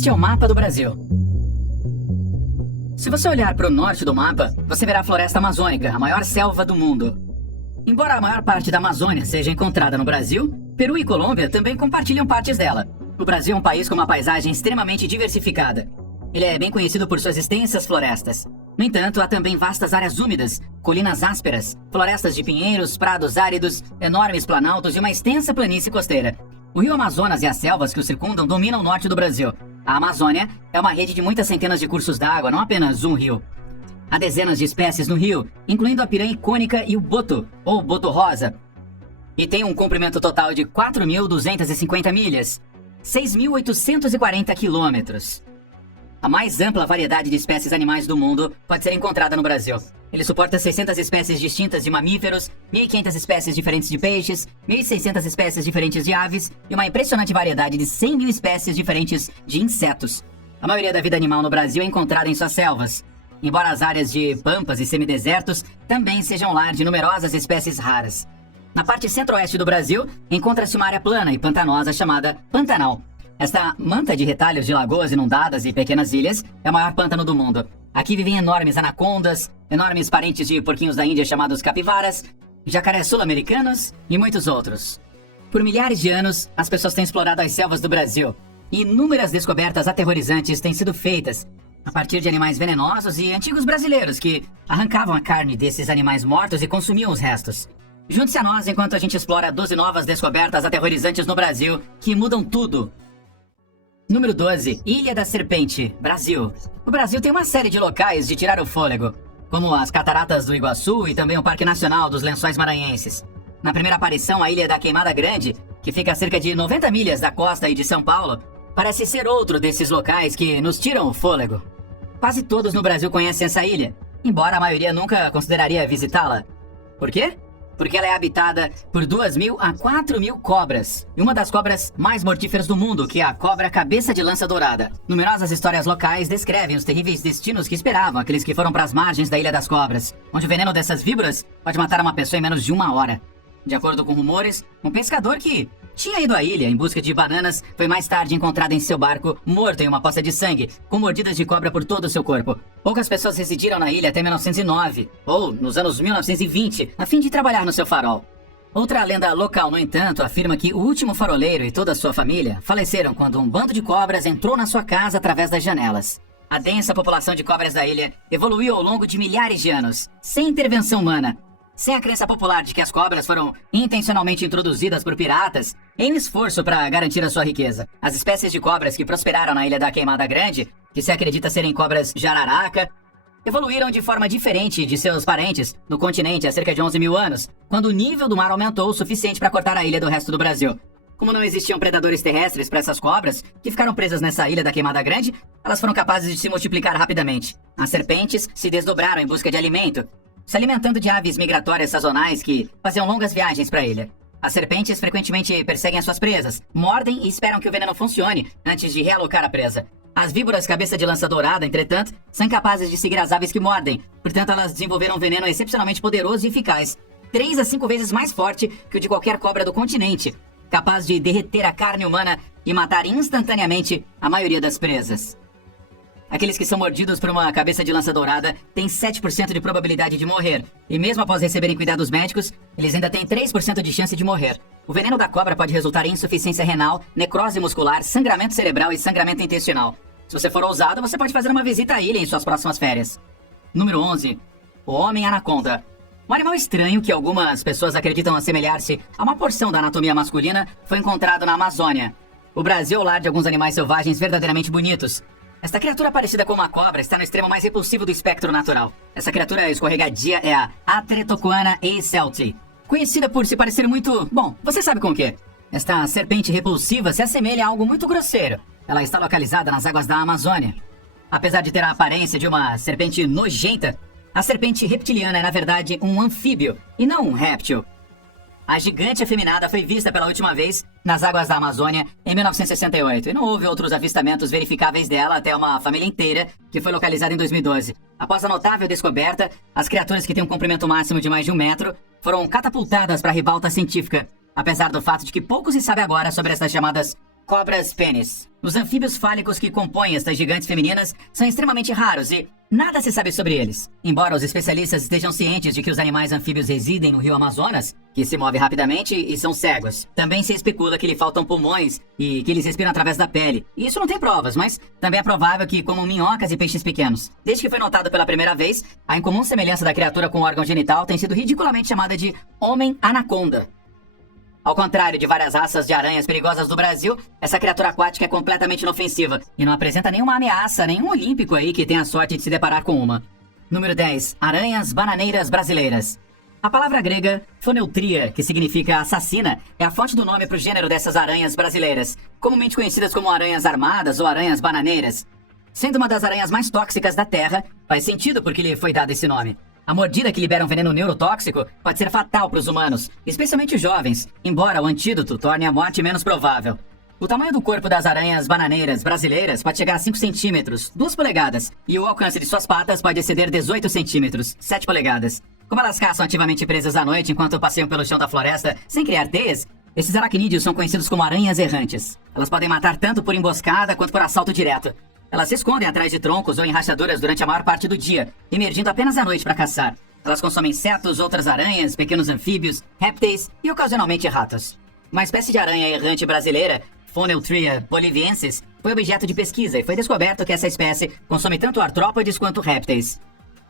Este é o mapa do Brasil. Se você olhar para o norte do mapa, você verá a floresta amazônica, a maior selva do mundo. Embora a maior parte da Amazônia seja encontrada no Brasil, Peru e Colômbia também compartilham partes dela. O Brasil é um país com uma paisagem extremamente diversificada. Ele é bem conhecido por suas extensas florestas. No entanto, há também vastas áreas úmidas, colinas ásperas, florestas de pinheiros, prados áridos, enormes planaltos e uma extensa planície costeira. O rio Amazonas e as selvas que o circundam dominam o norte do Brasil. A Amazônia é uma rede de muitas centenas de cursos d'água, não apenas um rio. Há dezenas de espécies no rio, incluindo a piranha icônica e o boto, ou boto rosa. E tem um comprimento total de 4.250 milhas, 6.840 quilômetros. A mais ampla variedade de espécies animais do mundo pode ser encontrada no Brasil. Ele suporta 600 espécies distintas de mamíferos, 1.500 espécies diferentes de peixes, 1.600 espécies diferentes de aves e uma impressionante variedade de 100 mil espécies diferentes de insetos. A maioria da vida animal no Brasil é encontrada em suas selvas, embora as áreas de pampas e semidesertos também sejam lar de numerosas espécies raras. Na parte centro-oeste do Brasil, encontra-se uma área plana e pantanosa chamada Pantanal. Esta manta de retalhos de lagoas inundadas e pequenas ilhas é o maior pântano do mundo. Aqui vivem enormes anacondas, enormes parentes de porquinhos da Índia chamados capivaras, jacarés sul-americanos e muitos outros. Por milhares de anos, as pessoas têm explorado as selvas do Brasil e inúmeras descobertas aterrorizantes têm sido feitas a partir de animais venenosos e antigos brasileiros que arrancavam a carne desses animais mortos e consumiam os restos. Junte-se a nós enquanto a gente explora 12 novas descobertas aterrorizantes no Brasil que mudam tudo. Número 12. Ilha da Serpente, Brasil. O Brasil tem uma série de locais de tirar o fôlego, como as Cataratas do Iguaçu e também o Parque Nacional dos Lençóis Maranhenses. Na primeira aparição, a Ilha da Queimada Grande, que fica a cerca de 90 milhas da costa e de São Paulo, parece ser outro desses locais que nos tiram o fôlego. Quase todos no Brasil conhecem essa ilha, embora a maioria nunca consideraria visitá-la. Por quê? Porque ela é habitada por 2.000 a 4.000 cobras, e uma das cobras mais mortíferas do mundo, que é a cobra cabeça de lança dourada. Numerosas histórias locais descrevem os terríveis destinos que esperavam aqueles que foram para as margens da Ilha das Cobras, onde o veneno dessas víboras pode matar uma pessoa em menos de 1 hora. De acordo com rumores, um pescador que tinha ido à ilha em busca de bananas foi mais tarde encontrado em seu barco, morto em uma poça de sangue, com mordidas de cobra por todo o seu corpo. Poucas pessoas residiram na ilha até 1909, ou nos anos 1920, a fim de trabalhar no seu farol. Outra lenda local, no entanto, afirma que o último faroleiro e toda a sua família faleceram quando um bando de cobras entrou na sua casa através das janelas. A densa população de cobras da ilha evoluiu ao longo de milhares de anos, sem intervenção humana, sem a crença popular de que as cobras foram intencionalmente introduzidas por piratas em esforço para garantir a sua riqueza. As espécies de cobras que prosperaram na Ilha da Queimada Grande, que se acredita serem cobras jararaca, evoluíram de forma diferente de seus parentes no continente há cerca de 11.000 anos, quando o nível do mar aumentou o suficiente para cortar a ilha do resto do Brasil. Como não existiam predadores terrestres para essas cobras, que ficaram presas nessa Ilha da Queimada Grande, elas foram capazes de se multiplicar rapidamente. As serpentes se desdobraram em busca de alimento, se alimentando de aves migratórias sazonais que faziam longas viagens para a ilha. As serpentes frequentemente perseguem as suas presas, mordem e esperam que o veneno funcione antes de realocar a presa. As víboras cabeça de lança dourada, entretanto, são incapazes de seguir as aves que mordem, portanto elas desenvolveram um veneno excepcionalmente poderoso e eficaz, 3 a 5 vezes mais forte que o de qualquer cobra do continente, capaz de derreter a carne humana e matar instantaneamente a maioria das presas. Aqueles que são mordidos por uma cabeça de lança dourada têm 7% de probabilidade de morrer, e mesmo após receberem cuidados médicos, eles ainda têm 3% de chance de morrer. O veneno da cobra pode resultar em insuficiência renal, necrose muscular, sangramento cerebral e sangramento intestinal. Se você for ousado, você pode fazer uma visita à ilha em suas próximas férias. Número 11. O Homem-Anaconda. Um animal estranho que algumas pessoas acreditam assemelhar-se a uma porção da anatomia masculina foi encontrado na Amazônia. O Brasil é o lar de alguns animais selvagens verdadeiramente bonitos. Esta criatura parecida com uma cobra está no extremo mais repulsivo do espectro natural. Essa criatura escorregadia é a Atretocoana eiselti, conhecida por se parecer muito... Bom, você sabe com o quê? Esta serpente repulsiva se assemelha a algo muito grosseiro. Ela está localizada nas águas da Amazônia. Apesar de ter a aparência de uma serpente nojenta, a serpente reptiliana é na verdade um anfíbio e não um réptil. A gigante afeminada foi vista pela última vez nas águas da Amazônia em 1968 e não houve outros avistamentos verificáveis dela até uma família inteira que foi localizada em 2012. Após a notável descoberta, as criaturas que têm um comprimento máximo de mais de 1 metro foram catapultadas para a ribalta científica, apesar do fato de que pouco se sabe agora sobre essas chamadas cobras pênis. Os anfíbios fálicos que compõem estas gigantes femininas são extremamente raros e nada se sabe sobre eles. Embora os especialistas estejam cientes de que os animais anfíbios residem no rio Amazonas, que se move rapidamente e são cegos, também se especula que lhe faltam pulmões e que eles respiram através da pele. E isso não tem provas, mas também é provável que comam minhocas e peixes pequenos. Desde que foi notado pela primeira vez, a incomum semelhança da criatura com o órgão genital tem sido ridiculamente chamada de homem-anaconda. Ao contrário de várias raças de aranhas perigosas do Brasil, essa criatura aquática é completamente inofensiva e não apresenta nenhuma ameaça, nenhum olímpico aí que tenha a sorte de se deparar com uma. Número 10. Aranhas bananeiras brasileiras. A palavra grega phoneutria, que significa assassina, é a fonte do nome para o gênero dessas aranhas brasileiras, comumente conhecidas como aranhas armadas ou aranhas bananeiras. Sendo uma das aranhas mais tóxicas da Terra, faz sentido porque lhe foi dado esse nome. A mordida que libera um veneno neurotóxico pode ser fatal para os humanos, especialmente os jovens, embora o antídoto torne a morte menos provável. O tamanho do corpo das aranhas bananeiras brasileiras pode chegar a 5 centímetros, 2 polegadas, e o alcance de suas patas pode exceder 18 centímetros, 7 polegadas. Como elas caçam ativamente presas à noite enquanto passeiam pelo chão da floresta sem criar teias, esses aracnídeos são conhecidos como aranhas errantes. Elas podem matar tanto por emboscada quanto por assalto direto. Elas se escondem atrás de troncos ou em rachaduras durante a maior parte do dia, emergindo apenas à noite para caçar. Elas consomem insetos, outras aranhas, pequenos anfíbios, répteis e ocasionalmente ratos. Uma espécie de aranha errante brasileira, Phoneutria boliviensis, foi objeto de pesquisa e foi descoberto que essa espécie consome tanto artrópodes quanto répteis.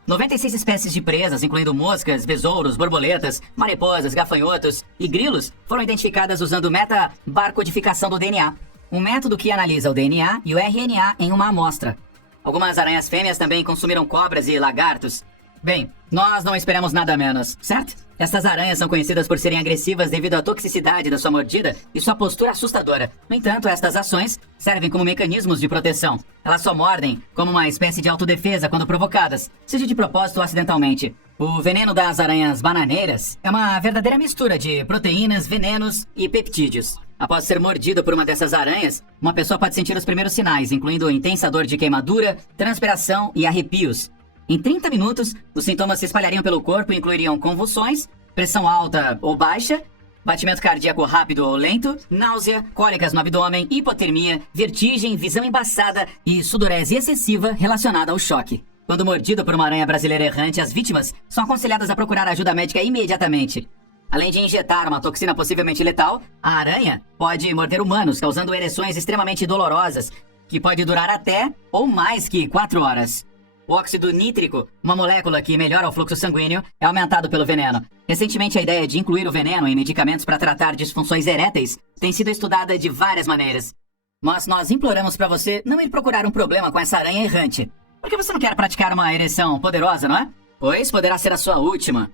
96 espécies de presas, incluindo moscas, besouros, borboletas, mariposas, gafanhotos e grilos, foram identificadas usando metabarcodificação do DNA, um método que analisa o DNA e o RNA em uma amostra. Algumas aranhas fêmeas também consumiram cobras e lagartos. Bem, nós não esperamos nada menos, certo? Estas aranhas são conhecidas por serem agressivas devido à toxicidade da sua mordida e sua postura assustadora. No entanto, estas ações servem como mecanismos de proteção. Elas só mordem como uma espécie de autodefesa quando provocadas, seja de propósito ou acidentalmente. O veneno das aranhas bananeiras é uma verdadeira mistura de proteínas, venenos e peptídeos. Após ser mordido por uma dessas aranhas, uma pessoa pode sentir os primeiros sinais, incluindo intensa dor de queimadura, transpiração e arrepios. Em 30 minutos, os sintomas se espalhariam pelo corpo e incluiriam convulsões, pressão alta ou baixa, batimento cardíaco rápido ou lento, náusea, cólicas no abdômen, hipotermia, vertigem, visão embaçada e sudorese excessiva relacionada ao choque. Quando mordido por uma aranha brasileira errante, as vítimas são aconselhadas a procurar ajuda médica imediatamente. Além de injetar uma toxina possivelmente letal, a aranha pode morder humanos, causando ereções extremamente dolorosas, que pode durar até ou mais que 4 horas. O óxido nítrico, uma molécula que melhora o fluxo sanguíneo, é aumentado pelo veneno. Recentemente, a ideia de incluir o veneno em medicamentos para tratar disfunções eréteis tem sido estudada de várias maneiras. Mas nós imploramos para você não ir procurar um problema com essa aranha errante. Porque você não quer praticar uma ereção poderosa, não é? Pois poderá ser a sua última.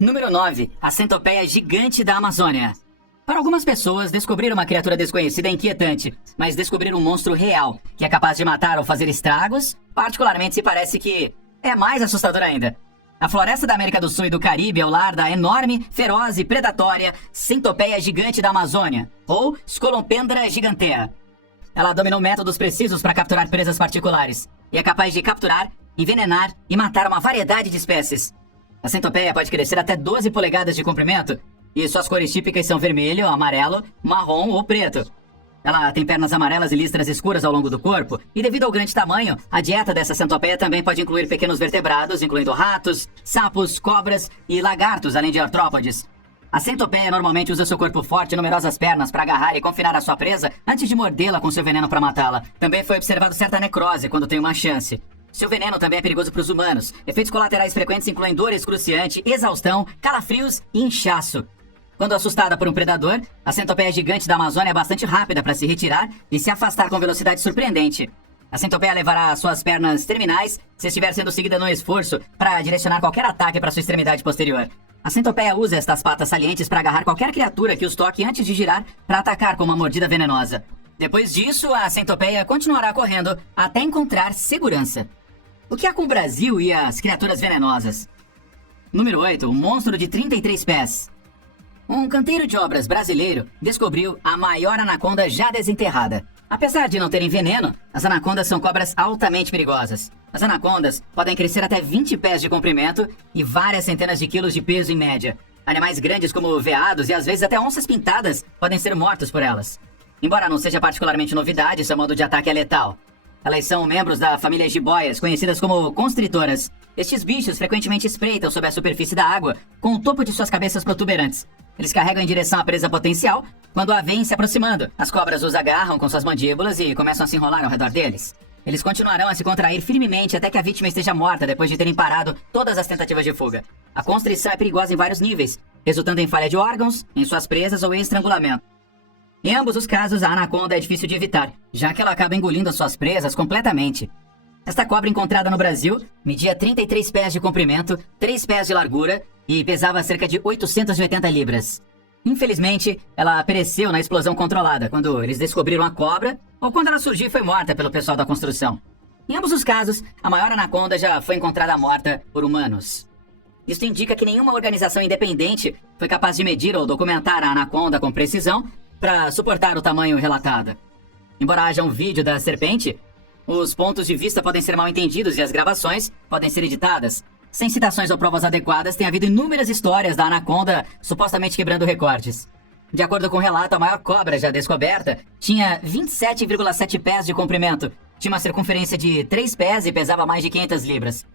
Número 9. A centopeia gigante da Amazônia. Para algumas pessoas, descobrir uma criatura desconhecida é inquietante, mas descobrir um monstro real, que é capaz de matar ou fazer estragos, particularmente se parece que é mais assustador ainda. A floresta da América do Sul e do Caribe é o lar da enorme, feroz e predatória centopeia gigante da Amazônia, ou Scolopendra gigantea. Ela dominou métodos precisos para capturar presas particulares, e é capaz de capturar, envenenar e matar uma variedade de espécies. A centopeia pode crescer até 12 polegadas de comprimento, e suas cores típicas são vermelho, amarelo, marrom ou preto. Ela tem pernas amarelas e listras escuras ao longo do corpo, e devido ao grande tamanho, a dieta dessa centopeia também pode incluir pequenos vertebrados, incluindo ratos, sapos, cobras e lagartos, além de artrópodes. A centopeia normalmente usa seu corpo forte e numerosas pernas para agarrar e confinar a sua presa antes de mordê-la com seu veneno para matá-la. Também foi observado certa necrose quando tem uma chance. Seu veneno também é perigoso para os humanos. Efeitos colaterais frequentes incluem dor excruciante, exaustão, calafrios e inchaço. Quando assustada por um predador, a centopeia gigante da Amazônia é bastante rápida para se retirar e se afastar com velocidade surpreendente. A centopeia levará suas pernas terminais se estiver sendo seguida no esforço para direcionar qualquer ataque para sua extremidade posterior. A centopeia usa estas patas salientes para agarrar qualquer criatura que os toque antes de girar para atacar com uma mordida venenosa. Depois disso, a centopeia continuará correndo até encontrar segurança. O que há com o Brasil e as criaturas venenosas? Número 8. O monstro de 33 pés. Um canteiro de obras brasileiro descobriu a maior anaconda já desenterrada. Apesar de não terem veneno, as anacondas são cobras altamente perigosas. As anacondas podem crescer até 20 pés de comprimento e várias centenas de quilos de peso em média. Animais grandes como veados e às vezes até onças pintadas podem ser mortos por elas. Embora não seja particularmente novidade, seu modo de ataque é letal. Elas são membros da família jiboias, conhecidas como constritoras. Estes bichos frequentemente espreitam sob a superfície da água, com o topo de suas cabeças protuberantes. Eles carregam em direção à presa potencial quando a veem se aproximando. As cobras os agarram com suas mandíbulas e começam a se enrolar ao redor deles. Eles continuarão a se contrair firmemente até que a vítima esteja morta depois de terem parado todas as tentativas de fuga. A constrição é perigosa em vários níveis, resultando em falha de órgãos, em suas presas ou em estrangulamento. Em ambos os casos, a anaconda é difícil de evitar, já que ela acaba engolindo as suas presas completamente. Esta cobra encontrada no Brasil media 33 pés de comprimento, 3 pés de largura e pesava cerca de 880 libras. Infelizmente, ela pereceu na explosão controlada, quando eles descobriram a cobra ou quando ela surgiu e foi morta pelo pessoal da construção. Em ambos os casos, a maior anaconda já foi encontrada morta por humanos. Isso indica que nenhuma organização independente foi capaz de medir ou documentar a anaconda com precisão para suportar o tamanho relatado. Embora haja um vídeo da serpente, os pontos de vista podem ser mal entendidos e as gravações podem ser editadas. Sem citações ou provas adequadas, tem havido inúmeras histórias da anaconda supostamente quebrando recordes. De acordo com o relato, a maior cobra já descoberta tinha 27,7 pés de comprimento, tinha uma circunferência de 3 pés e pesava mais de 500 libras.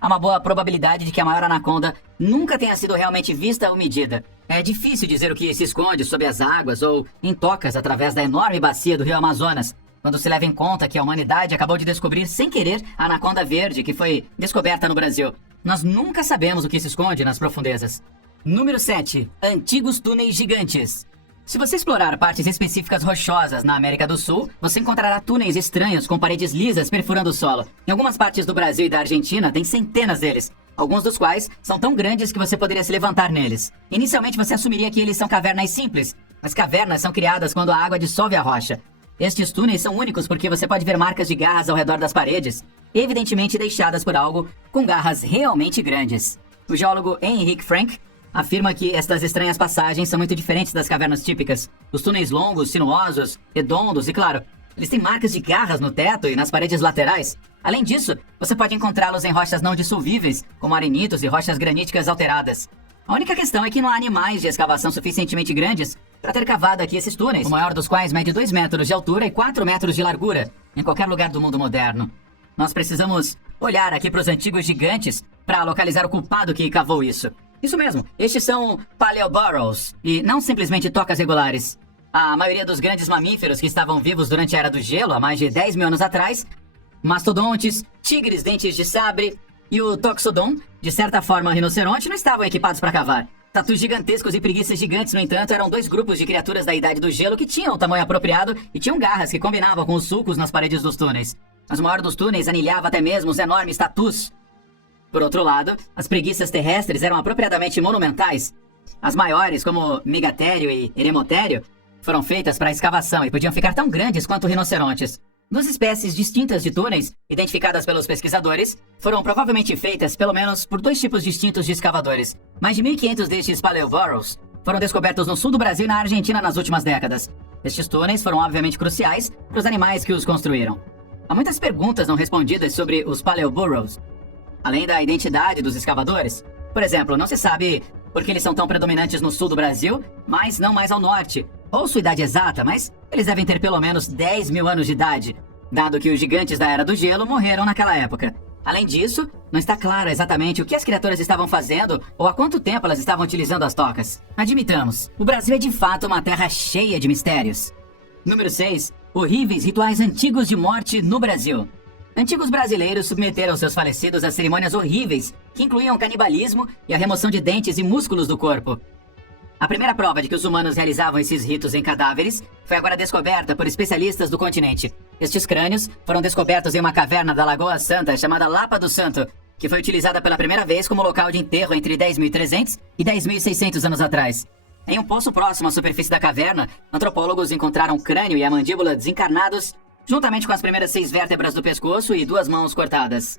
Há uma boa probabilidade de que a maior anaconda nunca tenha sido realmente vista ou medida. É difícil dizer o que se esconde sob as águas ou em tocas através da enorme bacia do rio Amazonas, quando se leva em conta que a humanidade acabou de descobrir sem querer a anaconda verde que foi descoberta no Brasil. Nós nunca sabemos o que se esconde nas profundezas. Número 7. Antigos túneis gigantes. Se você explorar partes específicas rochosas na América do Sul, você encontrará túneis estranhos com paredes lisas perfurando o solo. Em algumas partes do Brasil e da Argentina, tem centenas deles, alguns dos quais são tão grandes que você poderia se levantar neles. Inicialmente você assumiria que eles são cavernas simples, mas cavernas são criadas quando a água dissolve a rocha. Estes túneis são únicos porque você pode ver marcas de garras ao redor das paredes, evidentemente deixadas por algo com garras realmente grandes. O geólogo Henrik Frank afirma que estas estranhas passagens são muito diferentes das cavernas típicas. Os túneis longos, sinuosos, redondos e, claro, eles têm marcas de garras no teto e nas paredes laterais. Além disso, você pode encontrá-los em rochas não dissolvíveis, como arenitos e rochas graníticas alteradas. A única questão é que não há animais de escavação suficientemente grandes para ter cavado aqui esses túneis, o maior dos quais mede 2 metros de altura e 4 metros de largura, em qualquer lugar do mundo moderno. Nós precisamos olhar aqui para os antigos gigantes para localizar o culpado que cavou isso. Isso mesmo, estes são paleoburrows, e não simplesmente tocas regulares. A maioria dos grandes mamíferos que estavam vivos durante a Era do Gelo, há mais de 10 mil anos atrás, mastodontes, tigres dentes de sabre e o toxodon, de certa forma rinoceronte, não estavam equipados para cavar. Tatus gigantescos e preguiças gigantes, no entanto, eram dois grupos de criaturas da Idade do Gelo que tinham o tamanho apropriado e tinham garras que combinavam com os sulcos nas paredes dos túneis. Mas o maior dos túneis anilhava até mesmo os enormes tatus. Por outro lado, as preguiças terrestres eram apropriadamente monumentais. As maiores, como Megatério e Eremotério, foram feitas para escavação e podiam ficar tão grandes quanto rinocerontes. Duas espécies distintas de túneis, identificadas pelos pesquisadores, foram provavelmente feitas pelo menos por dois tipos distintos de escavadores. Mais de 1.500 destes paleoburrows foram descobertos no sul do Brasil e na Argentina nas últimas décadas. Estes túneis foram obviamente cruciais para os animais que os construíram. Há muitas perguntas não respondidas sobre os paleoburrows, além da identidade dos escavadores. Por exemplo, não se sabe por que eles são tão predominantes no sul do Brasil, mas não mais ao norte, ou sua idade exata, mas eles devem ter pelo menos 10 mil anos de idade, dado que os gigantes da Era do Gelo morreram naquela época. Além disso, não está claro exatamente o que as criaturas estavam fazendo ou há quanto tempo elas estavam utilizando as tocas. Admitamos, o Brasil é de fato uma terra cheia de mistérios. Número 6. Horríveis rituais antigos de morte no Brasil. Antigos brasileiros submeteram seus falecidos a cerimônias horríveis, que incluíam canibalismo e a remoção de dentes e músculos do corpo. A primeira prova de que os humanos realizavam esses ritos em cadáveres foi agora descoberta por especialistas do continente. Estes crânios foram descobertos em uma caverna da Lagoa Santa chamada Lapa do Santo, que foi utilizada pela primeira vez como local de enterro entre 10.300 e 10.600 anos atrás. Em um poço próximo à superfície da caverna, antropólogos encontraram o crânio e a mandíbula desencarnados, juntamente com as primeiras 6 vértebras do pescoço e 2 mãos cortadas.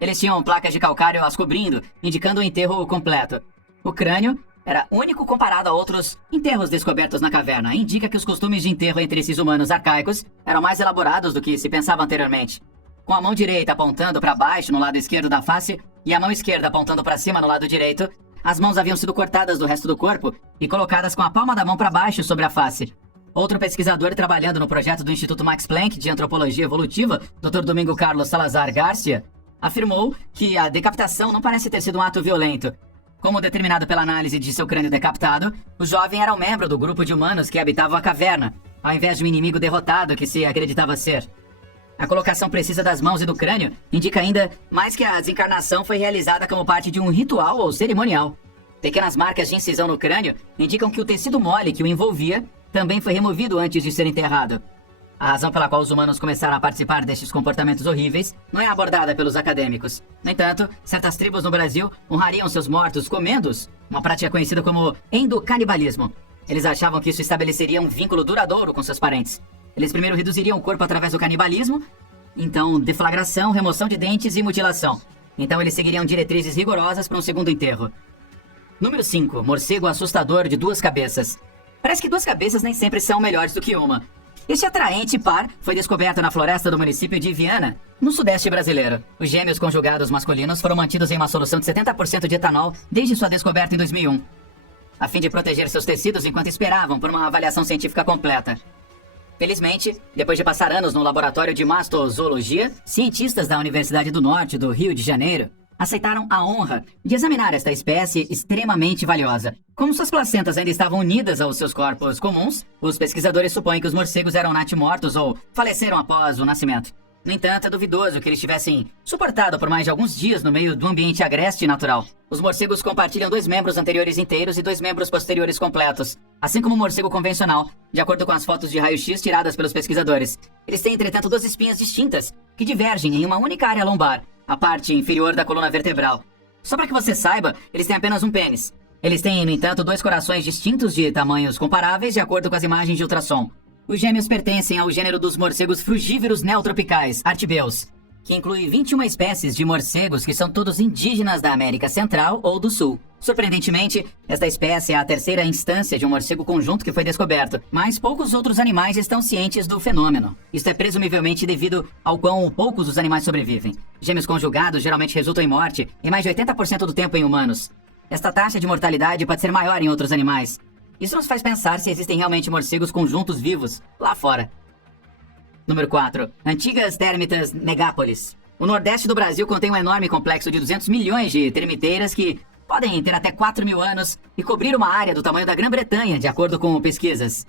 Eles tinham placas de calcário as cobrindo, indicando o enterro completo. O crânio era único comparado a outros enterros descobertos na caverna. Indica que os costumes de enterro entre esses humanos arcaicos eram mais elaborados do que se pensava anteriormente. Com a mão direita apontando para baixo no lado esquerdo da face e a mão esquerda apontando para cima no lado direito, as mãos haviam sido cortadas do resto do corpo e colocadas com a palma da mão para baixo sobre a face. Outro pesquisador trabalhando no projeto do Instituto Max Planck de Antropologia Evolutiva, Dr. Domingo Carlos Salazar Garcia, afirmou que a decapitação não parece ter sido um ato violento. Como determinado pela análise de seu crânio decapitado, o jovem era um membro do grupo de humanos que habitavam a caverna, ao invés de um inimigo derrotado que se acreditava ser. A colocação precisa das mãos e do crânio indica ainda mais que a desencarnação foi realizada como parte de um ritual ou cerimonial. Pequenas marcas de incisão no crânio indicam que o tecido mole que o envolvia também foi removido antes de ser enterrado. A razão pela qual os humanos começaram a participar destes comportamentos horríveis não é abordada pelos acadêmicos. No entanto, certas tribos no Brasil honrariam seus mortos comendo-os, uma prática conhecida como endocanibalismo. Eles achavam que isso estabeleceria um vínculo duradouro com seus parentes. Eles primeiro reduziriam o corpo através do canibalismo, então deflagração, remoção de dentes e mutilação. Então eles seguiriam diretrizes rigorosas para um segundo enterro. Número 5. Morcego assustador de 2 cabeças. Parece que 2 cabeças nem sempre são melhores do que uma. Este atraente par foi descoberto na floresta do município de Viana, no sudeste brasileiro. Os gêmeos conjugados masculinos foram mantidos em uma solução de 70% de etanol desde sua descoberta em 2001, a fim de proteger seus tecidos enquanto esperavam por uma avaliação científica completa. Felizmente, depois de passar anos no laboratório de mastozoologia, cientistas da Universidade do Norte do Rio de Janeiro aceitaram a honra de examinar esta espécie extremamente valiosa. Como suas placentas ainda estavam unidas aos seus corpos comuns, os pesquisadores supõem que os morcegos eram natimortos ou faleceram após o nascimento. No entanto, é duvidoso que eles tivessem suportado por mais de alguns dias no meio do ambiente agreste e natural. Os morcegos compartilham 2 membros anteriores inteiros e 2 membros posteriores completos, assim como o morcego convencional, de acordo com as fotos de raio-x tiradas pelos pesquisadores. Eles têm, entretanto, 2 espinhas distintas, que divergem em uma única área lombar, a parte inferior da coluna vertebral. Só para que você saiba, eles têm apenas um pênis. Eles têm, no entanto, 2 corações distintos de tamanhos comparáveis de acordo com as imagens de ultrassom. Os gêmeos pertencem ao gênero dos morcegos frugívoros neotropicais, Artibeus, que inclui 21 espécies de morcegos que são todos indígenas da América Central ou do Sul. Surpreendentemente, esta espécie é a 3ª instância de um morcego conjunto que foi descoberto, mas poucos outros animais estão cientes do fenômeno. Isso é presumivelmente devido ao quão poucos os animais sobrevivem. Gêmeos conjugados geralmente resultam em morte, em mais de 80% do tempo em humanos. Esta taxa de mortalidade pode ser maior em outros animais. Isso nos faz pensar se existem realmente morcegos conjuntos vivos lá fora. Número 4. Antigas termitas megápolis. O nordeste do Brasil contém um enorme complexo de 200 milhões de termiteiras que podem ter até 4.000 anos e cobrir uma área do tamanho da Grã-Bretanha, de acordo com pesquisas.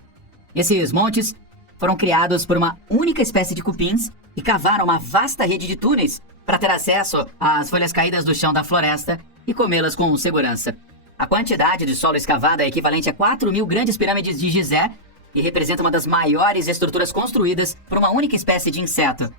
Esses montes foram criados por uma única espécie de cupins e cavaram uma vasta rede de túneis para ter acesso às folhas caídas do chão da floresta e comê-las com segurança. A quantidade de solo escavada é equivalente a 4.000 grandes pirâmides de Gizé e representa uma das maiores estruturas construídas por uma única espécie de inseto.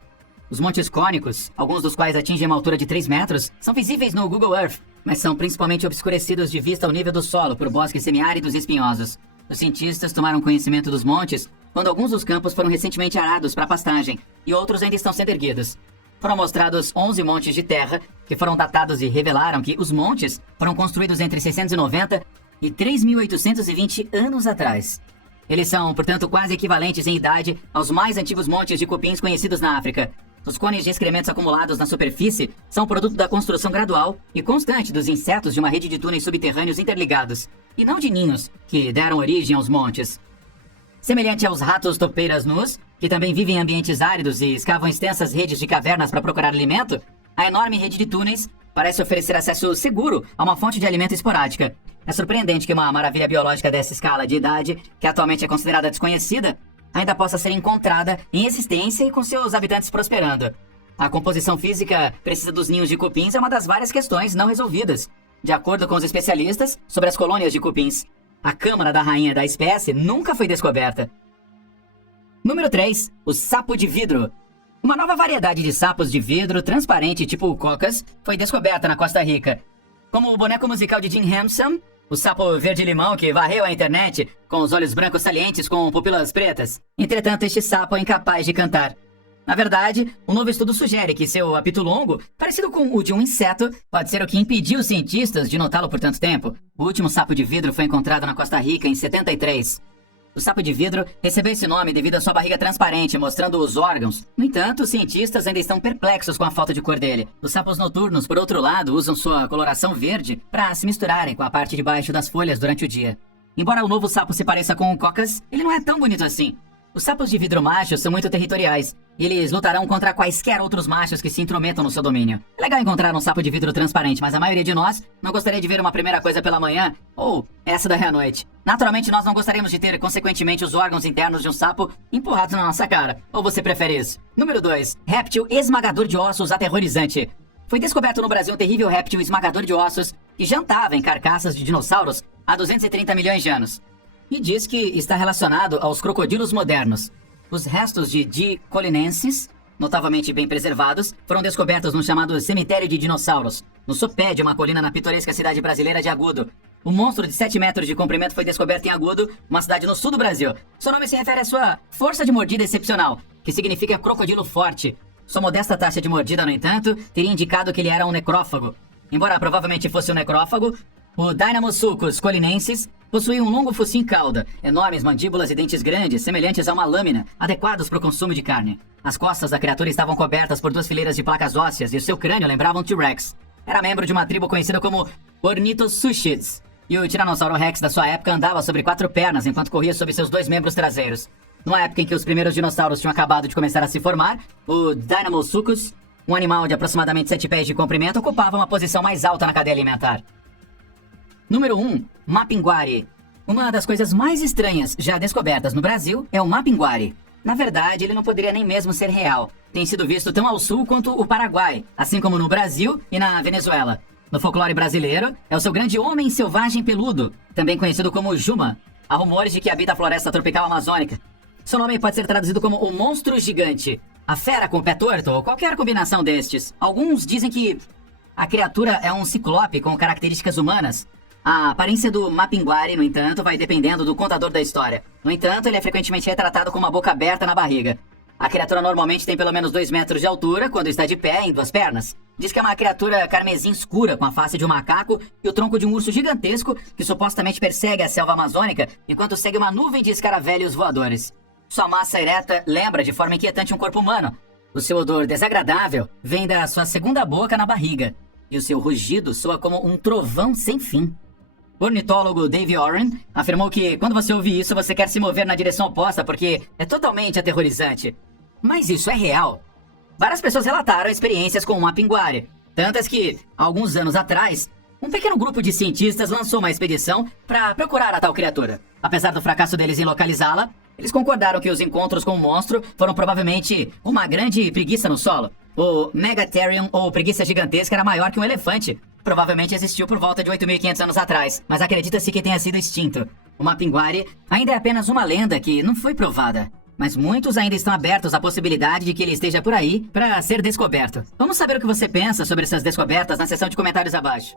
Os montes cônicos, alguns dos quais atingem uma altura de 3 metros, são visíveis no Google Earth, mas são principalmente obscurecidos de vista ao nível do solo por bosques semiáridos e espinhosos. Os cientistas tomaram conhecimento dos montes quando alguns dos campos foram recentemente arados para pastagem e outros ainda estão sendo erguidos. Foram mostrados 11 montes de terra que foram datados e revelaram que os montes foram construídos entre 690 e 3.820 anos atrás. Eles são, portanto, quase equivalentes em idade aos mais antigos montes de cupins conhecidos na África. Os cones de excrementos acumulados na superfície são produto da construção gradual e constante dos insetos de uma rede de túneis subterrâneos interligados, e não de ninhos que deram origem aos montes. Semelhante aos ratos topeiras nus, que também vivem em ambientes áridos e escavam extensas redes de cavernas para procurar alimento, a enorme rede de túneis parece oferecer acesso seguro a uma fonte de alimento esporádica. É surpreendente que uma maravilha biológica dessa escala de idade, que atualmente é considerada desconhecida, ainda possa ser encontrada em existência e com seus habitantes prosperando. A composição física precisa dos ninhos de cupins é uma das várias questões não resolvidas. De acordo com os especialistas sobre as colônias de cupins, a câmara da rainha da espécie nunca foi descoberta. Número 3. O sapo de vidro. Uma nova variedade de sapos de vidro transparente tipo cocas foi descoberta na Costa Rica. Como o boneco musical de Jim Henson, o sapo verde-limão que varreu a internet com os olhos brancos salientes com pupilas pretas. Entretanto, este sapo é incapaz de cantar. Na verdade, um novo estudo sugere que seu apito longo, parecido com o de um inseto, pode ser o que impediu os cientistas de notá-lo por tanto tempo. O último sapo de vidro foi encontrado na Costa Rica em 73. O sapo de vidro recebeu esse nome devido à sua barriga transparente, mostrando os órgãos. No entanto, os cientistas ainda estão perplexos com a falta de cor dele. Os sapos noturnos, por outro lado, usam sua coloração verde para se misturarem com a parte de baixo das folhas durante o dia. Embora o novo sapo se pareça com o Cocas, ele não é tão bonito assim. Os sapos de vidro machos são muito territoriais, e eles lutarão contra quaisquer outros machos que se intrometam no seu domínio. É legal encontrar um sapo de vidro transparente, mas a maioria de nós não gostaria de ver uma primeira coisa pela manhã, ou essa daí à noite. Naturalmente, nós não gostaríamos de ter, consequentemente, os órgãos internos de um sapo empurrados na nossa cara. Ou você prefere isso? Número 2. Réptil esmagador de ossos aterrorizante. Foi descoberto no Brasil um terrível réptil esmagador de ossos que jantava em carcaças de dinossauros há 230 milhões de anos. E diz que está relacionado aos crocodilos modernos. Os restos de D. colinensis, notavelmente bem preservados, foram descobertos no chamado Cemitério de Dinossauros, no sopé de uma colina na pitoresca cidade brasileira de Agudo. O monstro de 7 metros de comprimento foi descoberto em Agudo, uma cidade no sul do Brasil. Seu nome se refere à sua força de mordida excepcional, que significa crocodilo forte. Sua modesta taxa de mordida, no entanto, teria indicado que ele era um necrófago. Embora provavelmente fosse um necrófago, o Dynamossuchus colinensis possuía um longo focinho cauda, enormes mandíbulas e dentes grandes, semelhantes a uma lâmina, adequados para o consumo de carne. As costas da criatura estavam cobertas por 2 fileiras de placas ósseas e o seu crânio lembrava um T-Rex. Era membro de uma tribo conhecida como Ornithosuchids, e o Tiranossauro Rex da sua época andava sobre 4 pernas enquanto corria sobre seus 2 membros traseiros. Numa época em que os primeiros dinossauros tinham acabado de começar a se formar, o Dynamossuchus, um animal de aproximadamente 7 pés de comprimento, ocupava uma posição mais alta na cadeia alimentar. Número 1. Mapinguari. Uma das coisas mais estranhas já descobertas no Brasil é o Mapinguari. Na verdade, ele não poderia nem mesmo ser real. Tem sido visto tão ao sul quanto o Paraguai, assim como no Brasil e na Venezuela. No folclore brasileiro, é o seu grande homem selvagem peludo, também conhecido como Juma. Há rumores de que habita a floresta tropical amazônica. Seu nome pode ser traduzido como o monstro gigante, a fera com o pé torto ou qualquer combinação destes. Alguns dizem que a criatura é um ciclope com características humanas. A aparência do Mapinguari, no entanto, vai dependendo do contador da história. No entanto, ele é frequentemente retratado com uma boca aberta na barriga. A criatura normalmente tem pelo menos 2 metros de altura quando está de pé em 2 pernas. Diz que é uma criatura carmesim escura com a face de um macaco e o tronco de um urso gigantesco que supostamente persegue a selva amazônica enquanto segue uma nuvem de escaravelhos voadores. Sua massa ereta lembra de forma inquietante um corpo humano. O seu odor desagradável vem da sua segunda boca na barriga. E o seu rugido soa como um trovão sem fim. O ornitólogo Dave Oren afirmou que quando você ouve isso, você quer se mover na direção oposta porque é totalmente aterrorizante. Mas isso é real. Várias pessoas relataram experiências com o Mapinguari, tantas que, alguns anos atrás, um pequeno grupo de cientistas lançou uma expedição para procurar a tal criatura. Apesar do fracasso deles em localizá-la, eles concordaram que os encontros com o monstro foram provavelmente uma grande preguiça no solo. O Megatherium, ou preguiça gigantesca, era maior que um elefante. Provavelmente existiu por volta de 8.500 anos atrás, mas acredita-se que tenha sido extinto. O Mapinguari ainda é apenas uma lenda que não foi provada, mas muitos ainda estão abertos à possibilidade de que ele esteja por aí para ser descoberto. Vamos saber o que você pensa sobre essas descobertas na seção de comentários abaixo.